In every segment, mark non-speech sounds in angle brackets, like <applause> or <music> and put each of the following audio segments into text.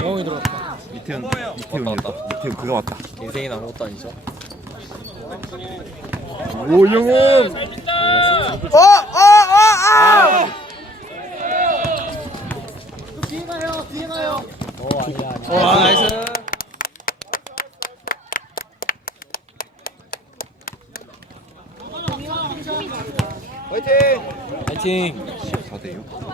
영웅이 들어왔다. 이태훈 이태훈 왔다, 왔다. 이태훈 그가 왔다 인생이 아무것도 아니죠. 오영훈 어 아니야. 아니야. 와 나이스. 파이팅. 14대 6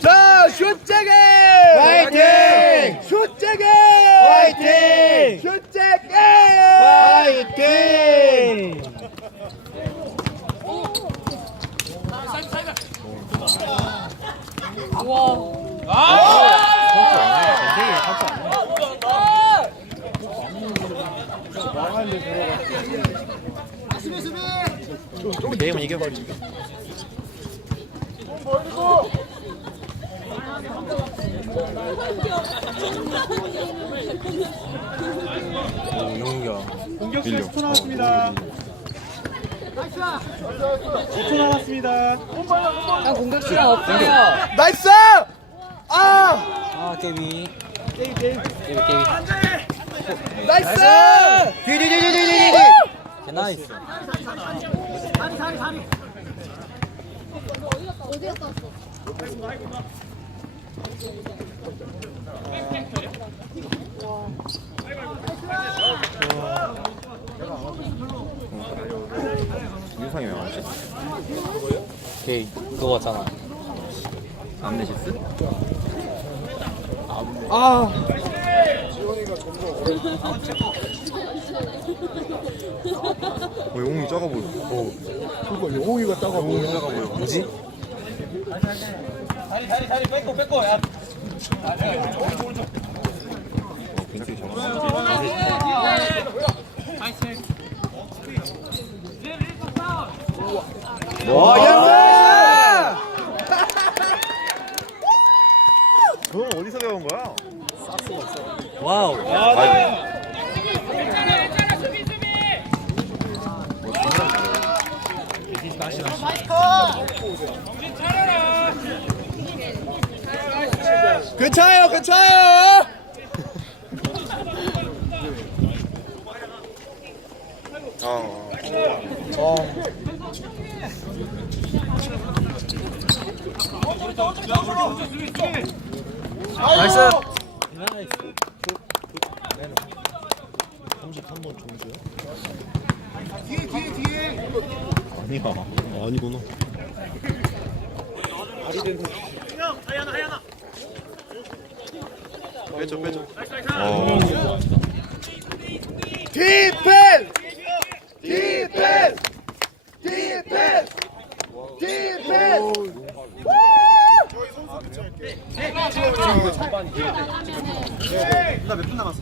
자, 슛재기! 화이팅! 슛재기! 화이팅! 슛재기! 화이팅! 좀 내일만 이겨버리니까. 오 영웅이야. 공격수 밀려. 10초 남았습니다. 5초 남았습니다. 형 공격수랑 없어요. 나이스! 아! 아 깨비. 깨비 깨비. 나이스! 디디디디디디. 나이스. 윤상이 왜 왔지? 오케이 그거 같잖아. 암네시스? 아! 어 영웅이 작아 보여 어 그거 영웅이가 따가 영웅이 작아 보여 뭐지? 어, 벤치 잡아 와, 야! 그건 어디서 배운 거야? 와우. 아이고 괜찮아요, 괜찮아요! 어 어. 나이스. 빼줘 어 디펜! 디펜! 디펜! 지금 7분 남았어.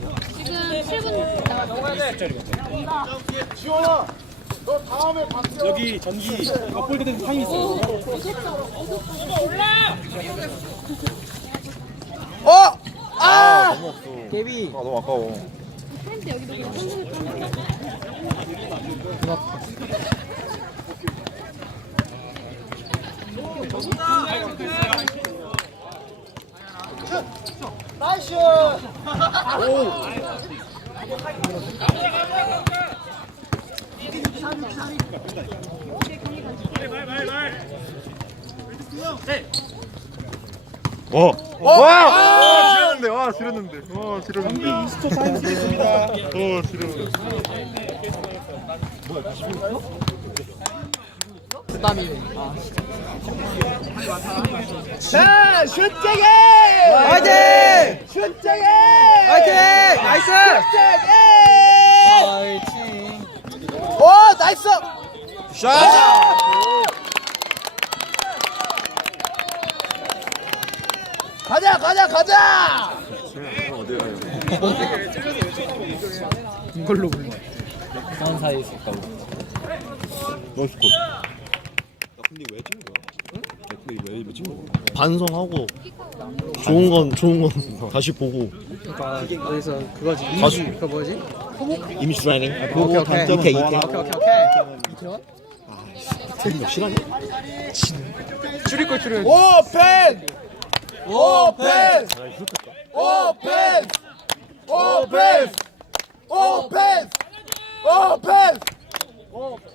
여기 전기 이거 폴드된 타임 있어요. 어! 아! 너무 없어 깨비. 아 너무 아까워 여기도 그냥 손으로 던져. 와! 와! 와! 지렸는데 와 지렸는데 와 지렸는데 20초 타임 쓰겠습니다. 어 지렸는데 부 담이. 자, 슛재기! 화이팅! 슛재기! 화이팅! 나이스! 슛재기! 파이팅. 오, 나이스! 샷! 가자, 가자, 가자! 이걸로 불러. 사원 사이에 있을까? 너스코 뭐지? 반성하고 좋은 건 좋은 건 다시 보고 그러니까 여기서 그거지. 가수. 이미지 그 뭐지? 이미지 트레이닝 오케이, 보고 오케이. 단점은 오케이, 뭐 오케이, 오케이, 오케이. 이태원? 틀린 시간이 줄일 걸 줄여. 오펜 오펜 오펜 오펜 오펜 오펜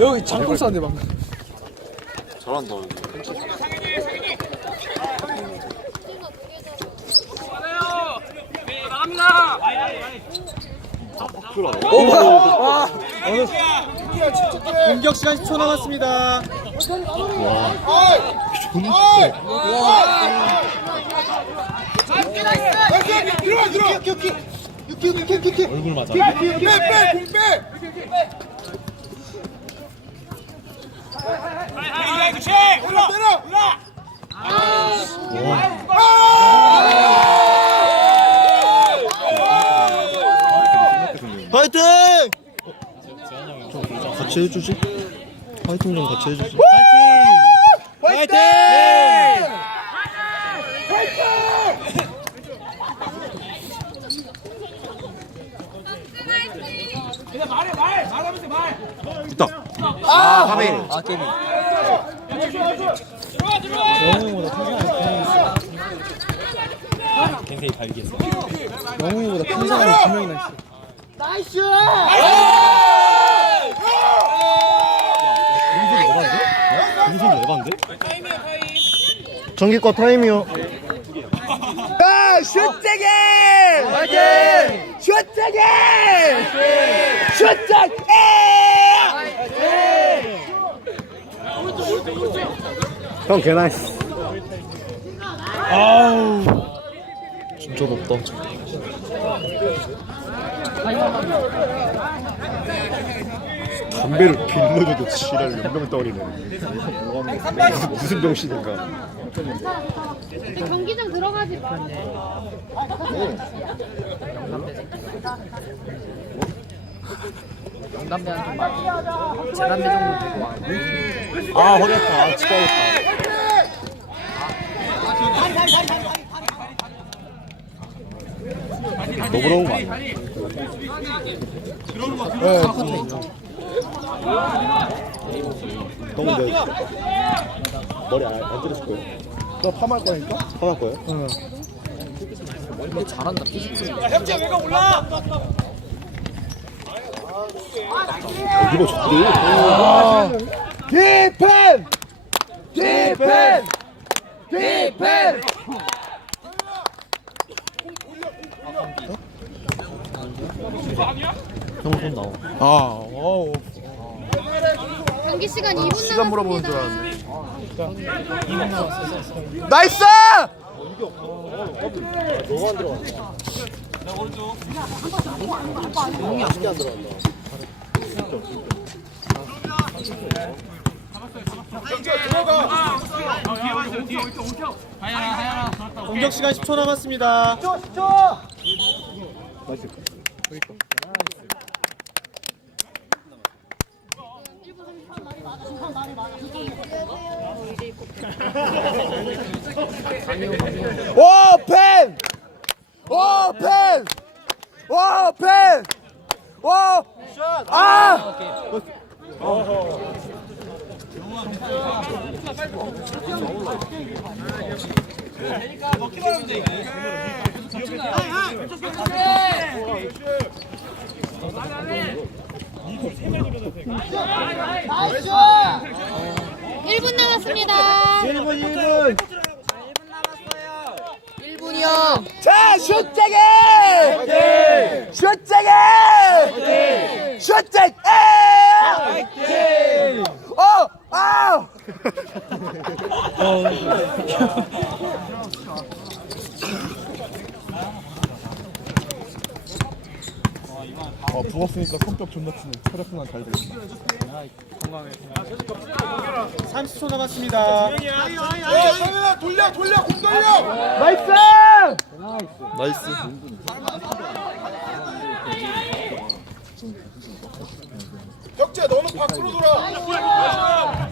여기 장풍 쐈는데 방금. 잘한다 여기 오, 와. 어느 공격 시간 10초 남았습니다. 들어와 들어와 얼굴 맞아 빼빼공빼 올라 내려 파이팅! 좀 같이 해주지? 파이팅 좀 같이 해주지 화이팅! 있다 아 아, 게임. 굉장히 발기했어 영웅이보다 큰 사람이 두 명이나 있어. 나이스 무슨 에반데? 전기과 타임이요 아 슛재기 화이팅! 슛재기 슛재기 형 개나이스 아우. 진짜 덥다. 담배를 빌려줘도 지랄 연병 떠리네. 무슨, 병신인가. 근데 경기장 들어가지 마. 영담배는 좀 많이. 재담배 정도 되고 와. 아 허리 아파. 아 진짜 어렵다 너부러운 거 아니야? 인정. 형 근데 머리 안, 안 들으실 거예요? 너 파마할 거니까? 화날 거예요? 근데 잘한다. 피지컬. 이거 좋대 디펜 디펜 디펜 형손 나와 아 어우. 경기 시간 2분 시간 물어보는 남았습니다. 줄 알았는데 나이스! 공격 시간 10초 남았습니다. 오 펜 오 펜 오 펜 오 아 일분 남았습니다. 1분 1분. 1분이요. 자, 슛재기! 슛재기! 슛재기! 어! 아! <laughs> 어 부었으니까 성격 존나 치네 혈액순환 잘 되겠네 30초 남았습니다. 성현아 돌려 돌려 공 돌려! 나이스! 나이스 혁재 너는 밖으로 돌아